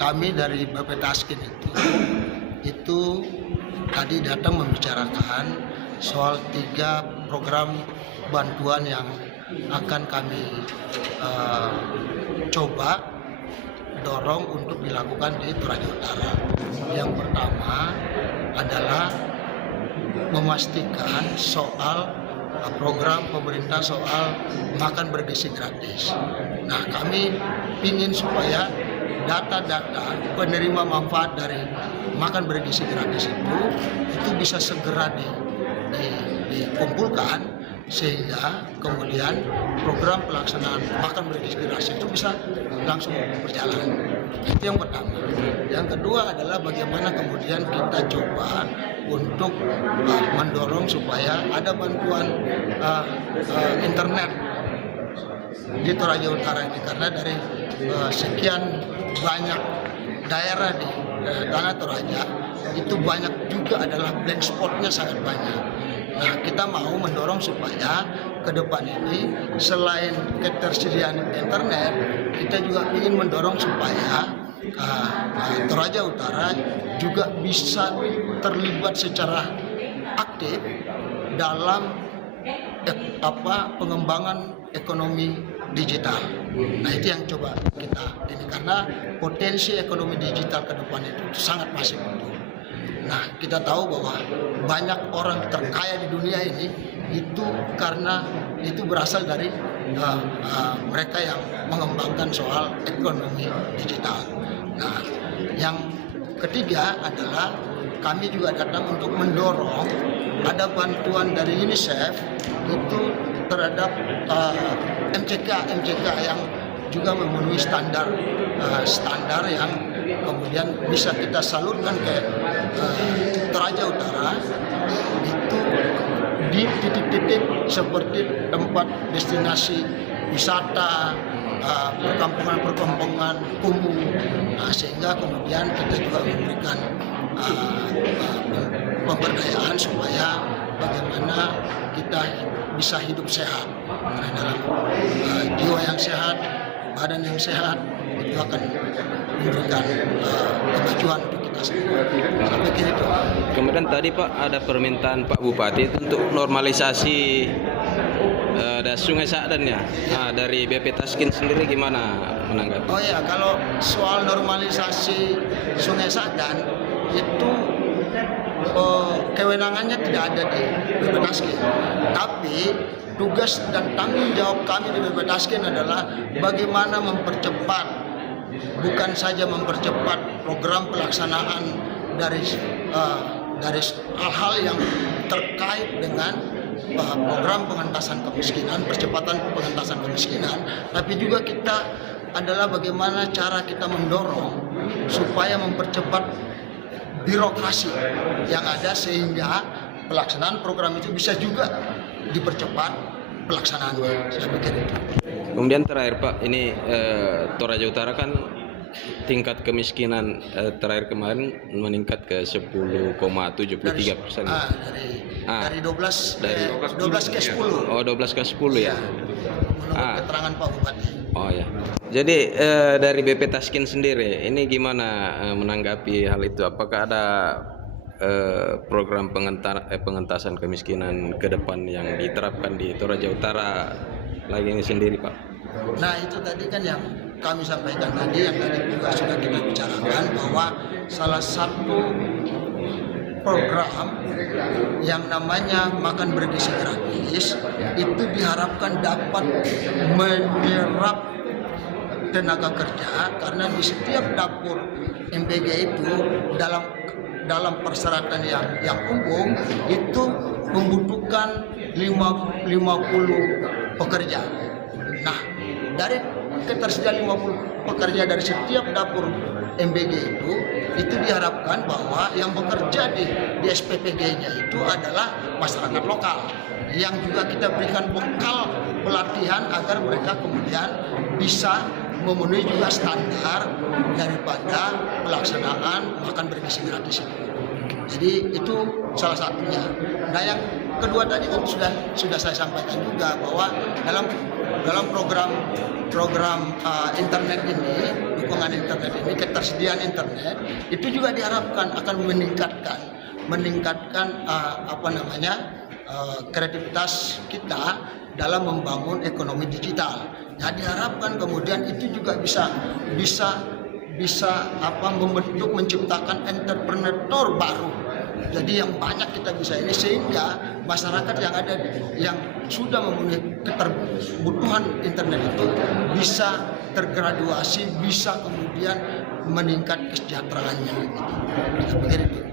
kami dari Bappetaskin itu tadi datang membicarakan soal 3 program bantuan yang akan kami coba dorong untuk dilakukan di Toraja Utara. Yang pertama adalah memastikan soal program pemerintah soal makan bergizi gratis. Nah, kami ingin supaya data-data penerima manfaat dari makan bergizi gratis itu bisa segera dikumpulkan, sehingga kemudian program pelaksanaan makan bergizi gratis itu bisa langsung berjalan. Itu yang pertama. Yang kedua adalah bagaimana kemudian kita coba untuk mendorong supaya ada bantuan internet di Toraja Utara ini, karena dari sekian banyak daerah di tanah Toraja itu banyak juga adalah blank spotnya sangat banyak. Nah, kita mau mendorong supaya ke depan ini selain ketersediaan internet, kita juga ingin mendorong supaya Toraja Utara juga bisa terlibat secara aktif dalam pengembangan ekonomi digital. Nah, itu yang coba kita ini, karena potensi ekonomi digital ke depan itu sangat masif. Nah, kita tahu bahwa banyak orang terkaya di dunia ini itu karena itu berasal dari mereka yang mengembangkan soal ekonomi digital. Nah, yang ketiga adalah kami juga datang untuk mendorong ada bantuan dari UNICEF itu terhadap MCK yang juga memenuhi standar yang kemudian bisa kita salurkan ke Toraja Utara itu di titik-titik seperti tempat destinasi wisata, perkampungan kumuh, sehingga kemudian kita juga memberikan pemberdayaan supaya bagaimana kita bisa hidup sehat. Karena dalam jiwa yang sehat, badan yang sehat itu akan memberikan kemajuan untuk kita semua. Sampai kini itu. Kemudian tadi Pak ada permintaan Pak Bupati untuk normalisasi Sungai Sa'dan ya. Nah, dari Bappetaskin sendiri gimana menanggapi? Oh ya, kalau soal normalisasi Sungai Sa'dan itu kewenangannya tidak ada di Bappetaskin. Tapi tugas dan tanggung jawab kami di Bappetaskin adalah bagaimana mempercepat, bukan saja mempercepat program pelaksanaan dari hal-hal yang terkait dengan program pengentasan kemiskinan, percepatan pengentasan kemiskinan, tapi juga kita adalah bagaimana cara kita mendorong supaya mempercepat birokrasi yang ada sehingga pelaksanaan program itu bisa juga dipercepat pelaksanaannya. Saya pikir itu. Kemudian terakhir Pak, ini Toraja Utara kan tingkat kemiskinan terakhir kemarin meningkat ke 10,73%. Dari 12 ke 10. Oh, 12 ke 10 ya. Menurut keterangan Pak Bupati. Oh ya. Jadi dari Bappetaskin sendiri ini gimana menanggapi hal itu? Apakah ada program pengentasan kemiskinan ke depan yang diterapkan di Toraja Utara lagi ini sendiri, Pak? Nah, itu tadi kan yang kami sampaikan tadi, yang tadi juga sudah kita bicarakan, bahwa salah satu program yang namanya makan bergizi gratis itu diharapkan dapat menyerap tenaga kerja, karena di setiap dapur MBG itu dalam persyaratan yang umum itu membutuhkan 50 pekerja. Nah, dari ketersediaan 50 pekerja dari setiap dapur MBG itu diharapkan bahwa yang bekerja di SPPG-nya itu adalah masyarakat lokal, yang juga kita berikan bekal pelatihan agar mereka kemudian bisa memenuhi juga standar daripada pelaksanaan makan bergizi gratis itu. Jadi itu salah satunya. Nah, yang kedua tadi kan sudah saya sampaikan juga bahwa dalam dalam program internet ini, dukungan internet ini, ketersediaan internet itu juga diharapkan akan meningkatkan kreativitas kita dalam membangun ekonomi digital. Ya, diharapkan kemudian itu juga bisa membentuk, menciptakan entrepreneur baru. Jadi yang banyak kita bisa ini, sehingga masyarakat yang sudah memenuhi kebutuhan internet itu bisa tergraduasi, bisa kemudian meningkat kesejahteraannya. Gitu.